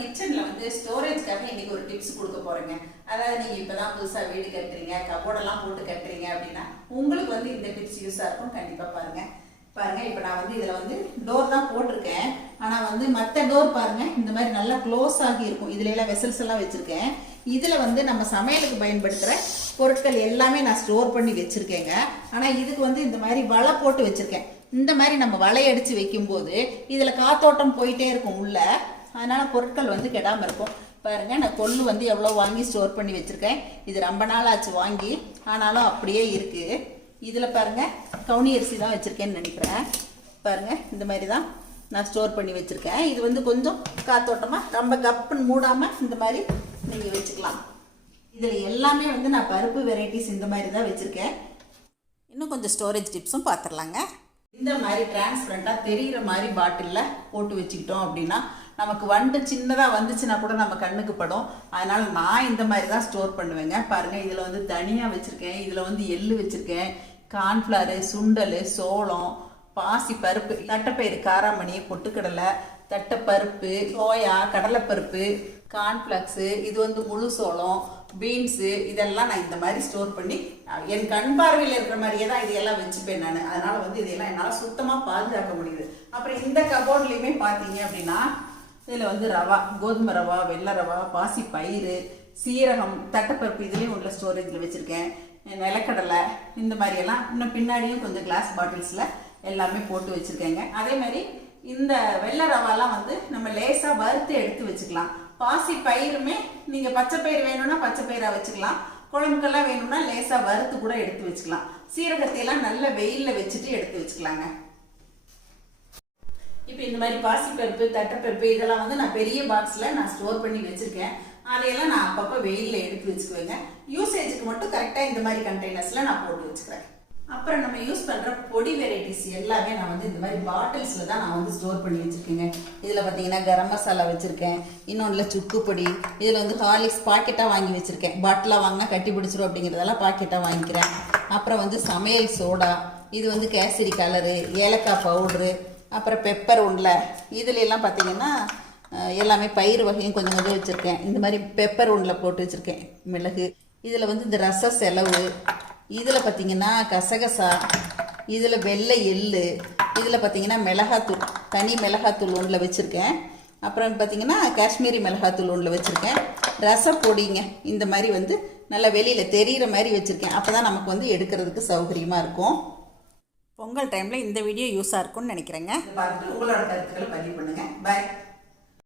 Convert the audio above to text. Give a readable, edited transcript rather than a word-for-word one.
கிச்சன்ல வந்து ஸ்டோரேஜ்க்காக இன்னைக்கு ஒரு டிப்ஸ் கொடுக்க போறேங்க. அதாவது நீங்க இப்பதான் புதுசா வீடு கட்டுறீங்க, கபோர்டெல்லாம் போட்டு கட்டுறீங்க அப்படின்னா உங்களுக்கு வந்து இந்த டிப்ஸ் யூஸா இருக்கும். கண்டிப்பா பாருங்க. இப்போ நான் வந்து இதுல வந்து டோர் தான் போட்டிருக்கேன். ஆனா வந்து மற்ற டோர் பாருங்க இந்த மாதிரி நல்லா க்ளோஸ் ஆகி இருக்கும். இதுல எல்லாம் வெசல்ஸ் எல்லாம் வச்சிருக்கேன். இதுல வந்து நம்ம சமையலுக்கு பயன்படுத்துற பொருட்கள் எல்லாமே நான் ஸ்டோர் பண்ணி வச்சிருக்கேங்க. ஆனா இதுக்கு வந்து இந்த மாதிரி வலை போட்டு வச்சிருக்கேன். இந்த மாதிரி நம்ம வலை அடிச்சு வைக்கும்போது இதுல காத்தோட்டம் போயிட்டே இருக்கும் உள்ள. அதனால பொருட்கள் வந்து கெடாம இருக்கும். பாருங்க, நான் கொள்ளு வந்து எவ்வளோ வாங்கி ஸ்டோர் பண்ணி வச்சிருக்கேன். இது ரொம்ப நாள் ஆச்சு வாங்கி, ஆனாலும் அப்படியே இருக்கு. இதில் பாருங்க, கவுனி அரிசி தான் வச்சிருக்கேன்னு நினைக்கிறேன். பாருங்க, இந்த மாதிரி தான் நான் ஸ்டோர் பண்ணி வச்சிருக்கேன். இது வந்து கொஞ்சம் காத்தோட்டமாக ரொம்ப கப்புன்னு மூடாமல் இந்த மாதிரி நீங்கள் வச்சுக்கலாம். இதில் எல்லாமே வந்து நான் பருப்பு வெரைட்டிஸ் இந்த மாதிரி தான் வச்சுருக்கேன். இன்னும் கொஞ்சம் ஸ்டோரேஜ் டிப்ஸும் பார்த்துடலாங்க. இந்த மாதிரி டிரான்ஸ்பரண்டாக தெரிகிற மாதிரி பாட்டிலில் போட்டு வச்சுக்கிட்டோம் அப்படின்னா நமக்கு வண்டு சின்னதாக வந்துச்சுன்னா கூட நம்ம கண்ணுக்கு படும். அதனால் நான் இந்த மாதிரி தான் ஸ்டோர் பண்ணுவேங்க. பாருங்கள், இதில் வந்து தனியாக வச்சுருக்கேன், இதில் வந்து எள்ளு வச்சுருக்கேன், கார்ன்ஃப்ளவரு, சுண்டல், சோளம், பாசி பருப்பு, தட்டைப்பயிறு, காராமணி, பொட்டுக்கடலை, தட்டைப்பருப்பு, சோயா, கடலைப்பருப்பு, கார்ன்ஃப்ளக்ஸு, இது வந்து முழு சோளம், பீன்ஸு, இதெல்லாம் நான் இந்த மாதிரி ஸ்டோர் பண்ணி என் கண் பார்வையில் இருக்கிற மாதிரியே தான் இதையெல்லாம் வச்சுப்பேன் நான். அதனால் வந்து இதையெல்லாம் என்னால் சுத்தமாக பாதுகாக்க முடியுது. அப்புறம் இந்த கபோர்ட்லேயுமே பார்த்தீங்க அப்படின்னா இதில் வந்து ரவா, கோதுமை ரவா, வெள்ளை ரவா, பாசி பயிறு, சீரகம், தட்டைப்பருப்பு இதுலேயும் உள்ள ஸ்டோரேஜில் வச்சுருக்கேன். நிலக்கடலை, இந்த மாதிரியெல்லாம் இன்னும் பின்னாடியும் கொஞ்சம் கிளாஸ் பாட்டில்ஸில் எல்லாமே போட்டு வச்சுருக்கேங்க. அதே மாதிரி இந்த வெள்ளை ரவாலாம் வந்து நம்ம லேசாக வறுத்து எடுத்து வச்சுக்கலாம். பாசி பயிருமே நீங்கள் பச்சை பயிர் வேணும்னா பச்சை பயிராக வச்சுக்கலாம். குழம்புக்கெல்லாம் வேணும்னா லேசாக வறுத்து கூட எடுத்து வச்சுக்கலாம். சீரகத்தையெல்லாம் நல்ல வெயிலில் வச்சுட்டு எடுத்து வச்சுக்கலாங்க. இப்போ இந்த மாதிரி பாசிப்பருப்பு, தட்டைப்பருப்பு இதெல்லாம் வந்து நான் பெரிய பாக்ஸில் நான் ஸ்டோர் பண்ணி வச்சுருக்கேன். அதையெல்லாம் நான் அப்பப்போ வெயிலில் எடுத்து வச்சுக்குவேங்க. யூசேஜுக்கு மட்டும் கரெக்டாக இந்த மாதிரி கண்டெய்னர்ஸில் நான் போட்டு வச்சுக்கிறேன். அப்புறம் நம்ம யூஸ் பண்ணுற பொடி வெரைட்டிஸ் எல்லாமே நான் வந்து இந்த மாதிரி பாட்டில்ஸில் தான் நான் வந்து ஸ்டோர் பண்ணி வச்சுருக்கேங்க. இதில் பார்த்தீங்கன்னா கரம் மசாலா வச்சுருக்கேன், இன்னொன்றில் சுக்கு பொடி, இதில் வந்து ஹார்லிக்ஸ் பாக்கெட்டாக வாங்கி வச்சுருக்கேன். பாட்டிலாக வாங்கினா கட்டி பிடிச்சிரும் அப்படிங்கிறதெல்லாம் பாக்கெட்டாக வாங்கிக்கிறேன். அப்புறம் வந்து சமையல் சோடா, இது வந்து கேசரி கலரு, ஏலக்காய் பவுட்ரு, அப்புறம் பெப்பர் ஒன்றில். இதுல எல்லாம் பார்த்தீங்கன்னா எல்லாமே பயிர் வகையும் கொஞ்சம் கொஞ்சம் வச்சுருக்கேன். இந்த மாதிரி பெப்பர் ஒன்றில் போட்டு வச்சுருக்கேன். மிளகு, இதில் வந்து இந்த ரச செலவு, இதில் பார்த்தீங்கன்னா கசகசா, இதில் வெள்ளை எள்ளு, இதில் பார்த்தீங்கன்னா மிளகாத்தூள், தனி மிளகாத்தூள் ஒன்றில் வச்சுருக்கேன். அப்புறம் பார்த்தீங்கன்னா காஷ்மீரி மிளகாத்தூள் ஒன்றில் வச்சுருக்கேன். ரசப்பொடிங்க இந்த மாதிரி வந்து நல்லா வெளியில் தெரிகிற மாதிரி வச்சுருக்கேன். அப்போ தான் நமக்கு வந்து எடுக்கிறதுக்கு சௌகரியமாக இருக்கும். பொங்கல் டைமில் இந்த வீடியோ யூஸாக இருக்கும்னு நினைக்கிறேங்க. பார்த்துட்டு உங்களோட கருத்துக்களை பதிவு பண்ணுங்கள். பாய்.